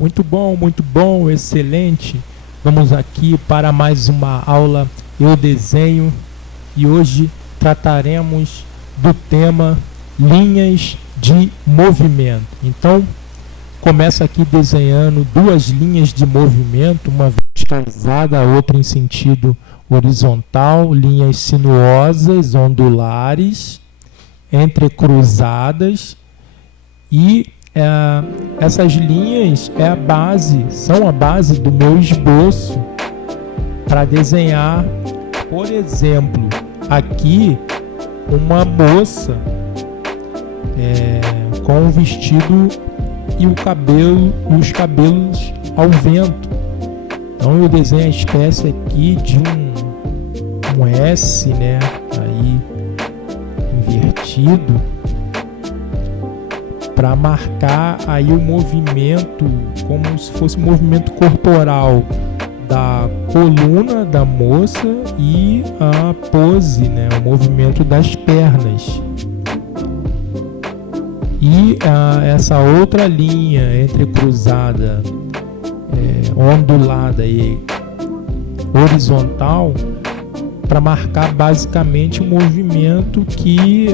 muito bom, excelente. Vamos aqui para mais uma aula Eu Desenho e hoje trataremos do tema linhas de movimento. Então, começo aqui desenhando duas linhas de movimento, uma verticalizada, a outra em sentido horizontal, linhas sinuosas, ondulares, entrecruzadas e essas linhas são a base do meu esboço para desenhar, por exemplo, aqui uma moça com o vestido e o cabelo e os cabelos ao vento. Então eu desenho a espécie aqui de um S, né, aí invertido, para marcar aí o movimento, como se fosse um movimento corporal da coluna da moça e a pose, né, o movimento das pernas. E essa outra linha entrecruzada, ondulada e horizontal, para marcar basicamente o movimento que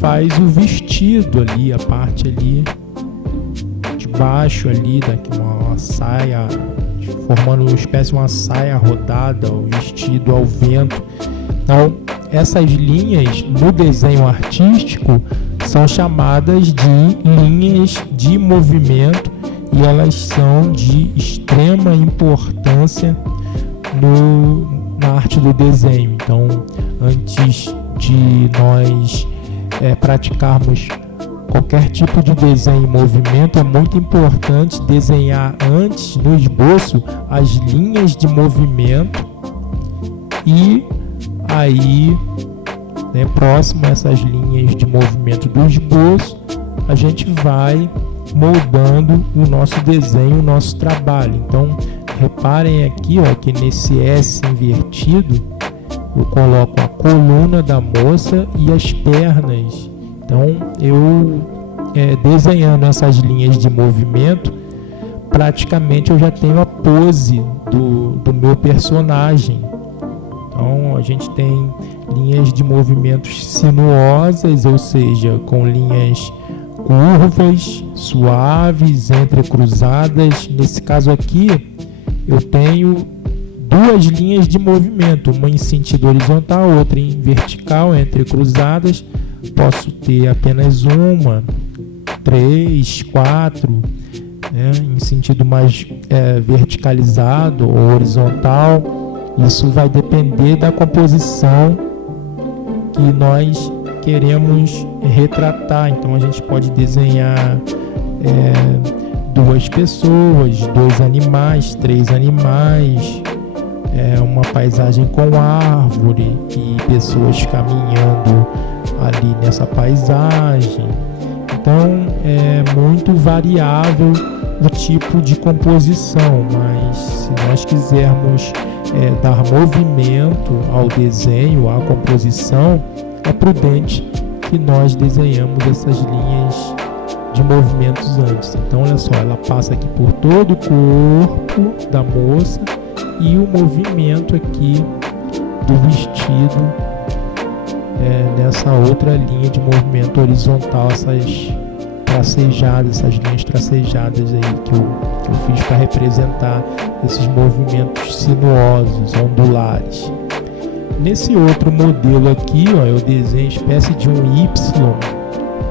faz o vestido ali, a parte ali de baixo ali, uma saia, formando uma espécie de uma saia rodada, o vestido ao vento. Então, essas linhas no desenho artístico são chamadas de linhas de movimento e elas são de extrema importância na arte do desenho. Então, antes de nós praticarmos qualquer tipo de desenho em movimento, é muito importante desenhar antes no esboço as linhas de movimento e aí, próximo a essas linhas de movimento do esboço, a gente vai moldando o nosso desenho, o nosso trabalho. Então, reparem aqui, que nesse S invertido eu coloco a coluna da moça e as pernas. Então eu desenhando essas linhas de movimento, praticamente eu já tenho a pose do meu personagem. Então a gente tem linhas de movimentos sinuosas, ou seja, com linhas curvas, suaves, entrecruzadas. Nesse caso aqui eu tenho duas linhas de movimento, uma em sentido horizontal, outra em vertical, entrecruzadas. Posso ter apenas uma, 3, 4, em sentido mais verticalizado ou horizontal. Isso vai depender da composição que nós queremos retratar. Então a gente pode desenhar duas pessoas, 2 animais, 3 animais, uma paisagem com árvore e pessoas caminhando ali nessa paisagem. Então é muito variável o tipo de composição, mas se nós quisermos dar movimento ao desenho, à composição, é prudente que nós desenhamos essas linhas de movimentos antes. Então olha só, ela passa aqui por todo o corpo da moça e o movimento aqui do vestido nessa outra linha de movimento horizontal, essas linhas tracejadas aí que eu fiz para representar esses movimentos sinuosos, ondulares. Nesse outro modelo aqui, eu desenho uma espécie de um Y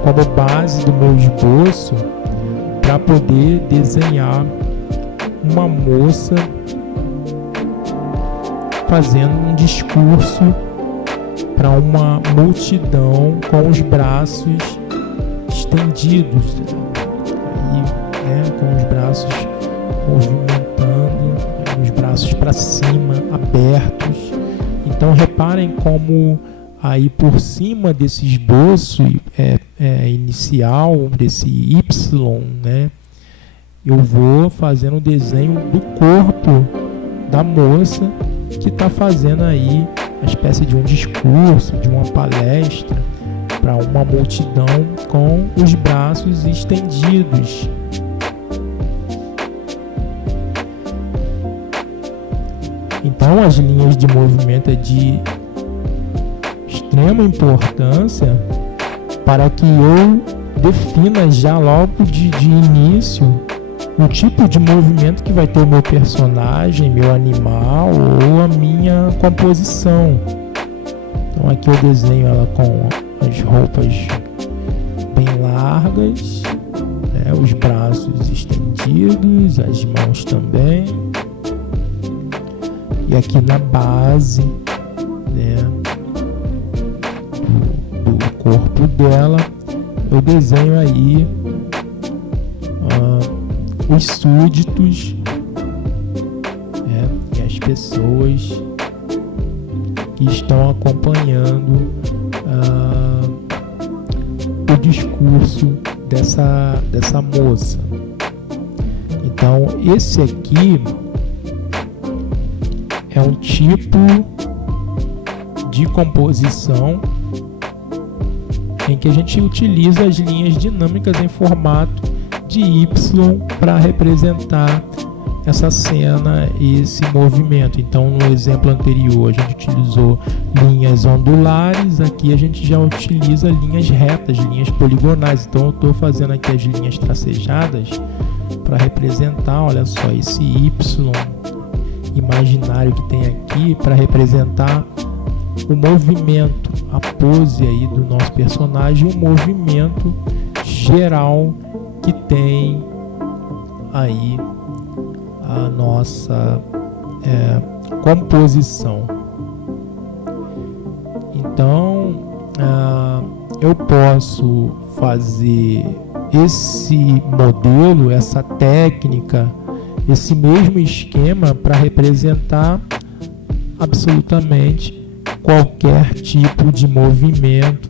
como base do meu esboço para poder desenhar uma moça fazendo um discurso para uma multidão com os braços estendidos, com os braços movimentando, os braços para cima, abertos. Então reparem como aí por cima desse esboço inicial, desse Y, eu vou fazendo o desenho do corpo da moça que está fazendo aí uma espécie de um discurso, de uma palestra para uma multidão com os braços estendidos. Então as linhas de movimento é de extrema importância para que eu defina já logo de início o tipo de movimento que vai ter o meu personagem, meu animal ou a minha composição. Então aqui eu desenho ela com as roupas bem largas, né, os braços estendidos, as mãos também. E aqui na base, né, do corpo dela, eu desenho aí os súditos, né, e as pessoas que estão acompanhando o discurso dessa moça. Então esse aqui é um tipo de composição em que a gente utiliza as linhas dinâmicas em formato de Y para representar essa cena e esse movimento. Então no exemplo anterior a gente utilizou linhas ondulares, aqui a gente já utiliza linhas retas, linhas poligonais. Então eu estou fazendo aqui as linhas tracejadas para representar, olha só, esse Y imaginário que tem aqui para representar o movimento, a pose aí do nosso personagem, o movimento geral que tem aí a nossa composição. Então eu posso fazer esse modelo, essa técnica, esse mesmo esquema para representar absolutamente qualquer tipo de movimento.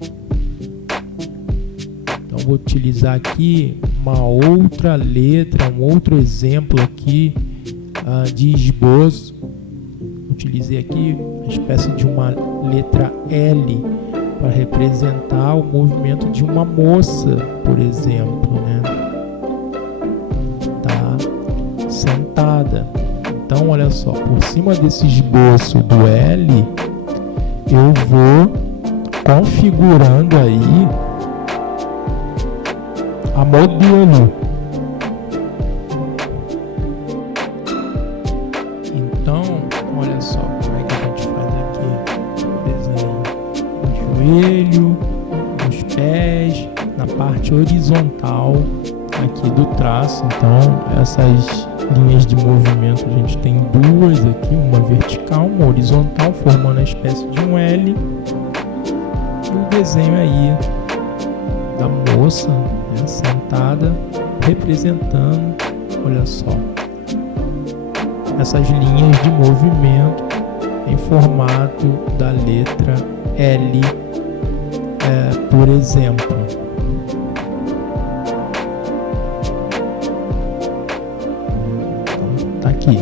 Então vou utilizar aqui uma outra letra, um outro exemplo aqui de esboço. Utilizei aqui uma espécie de uma letra L para representar o movimento de uma moça, por exemplo, né? Tá sentada. Então olha só, por cima desse esboço do L, eu vou configurando aí a modelo. Então, olha só como é que a gente faz aqui. Eu desenho o joelho, os pés, na parte horizontal aqui do traço. Então, essas linhas de movimento a gente tem duas aqui, uma vertical, uma horizontal, formando a espécie de um L. E o desenho aí da moça, né, sentada, representando, olha só, essas linhas de movimento em formato da letra L, por exemplo. Então, tá aqui.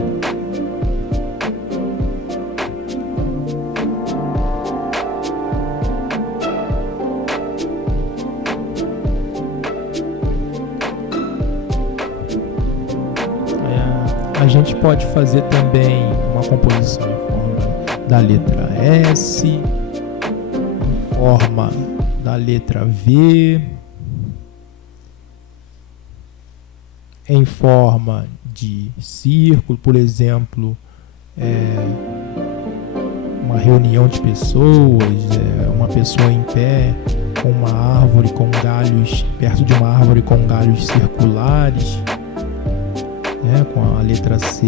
A gente pode fazer também uma composição em forma da letra S, em forma da letra V, em forma de círculo, por exemplo, uma reunião de pessoas, uma pessoa em pé com uma árvore com galhos, perto de uma árvore com galhos circulares, com a letra C,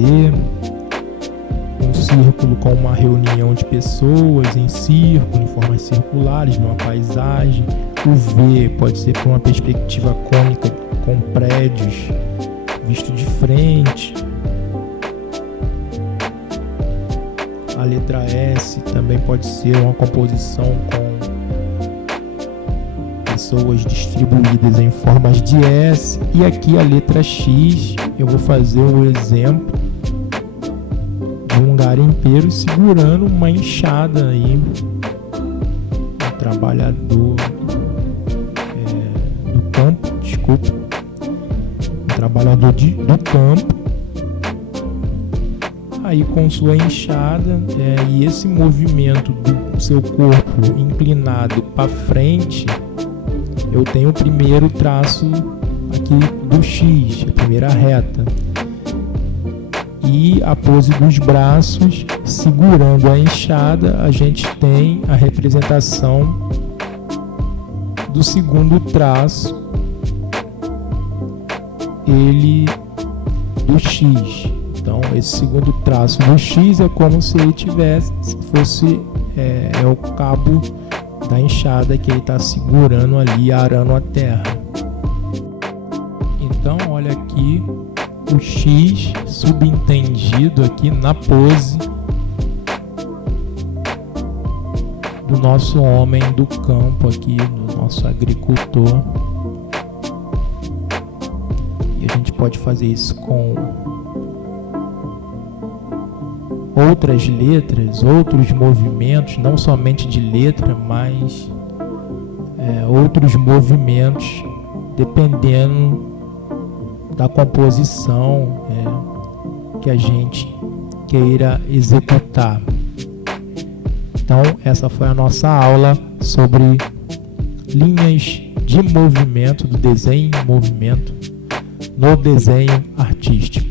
um círculo com uma reunião de pessoas em círculo, em formas circulares, numa paisagem. O V pode ser por uma perspectiva cônica com prédios visto de frente. A letra S também pode ser uma composição com pessoas distribuídas em formas de S. E aqui a letra X, eu vou fazer o exemplo de um garimpeiro segurando uma enxada aí, um trabalhador do campo, um trabalhador do campo. Aí aí com sua enxada, e esse movimento do seu corpo inclinado para frente, eu tenho o primeiro traço aqui do X, a primeira reta. E a pose dos braços segurando a enxada, a gente tem a representação do segundo traço, ele do X. Então esse segundo traço do X é como se ele fosse o cabo da enxada que ele está segurando ali, arando a terra. Então olha aqui o X subentendido aqui na pose do nosso homem do campo aqui, do nosso agricultor. E a gente pode fazer isso com outras letras, outros movimentos, não somente de letra, mas outros movimentos, dependendo da composição que a gente queira executar. Então essa foi a nossa aula sobre linhas de movimento, do desenho em movimento no desenho artístico.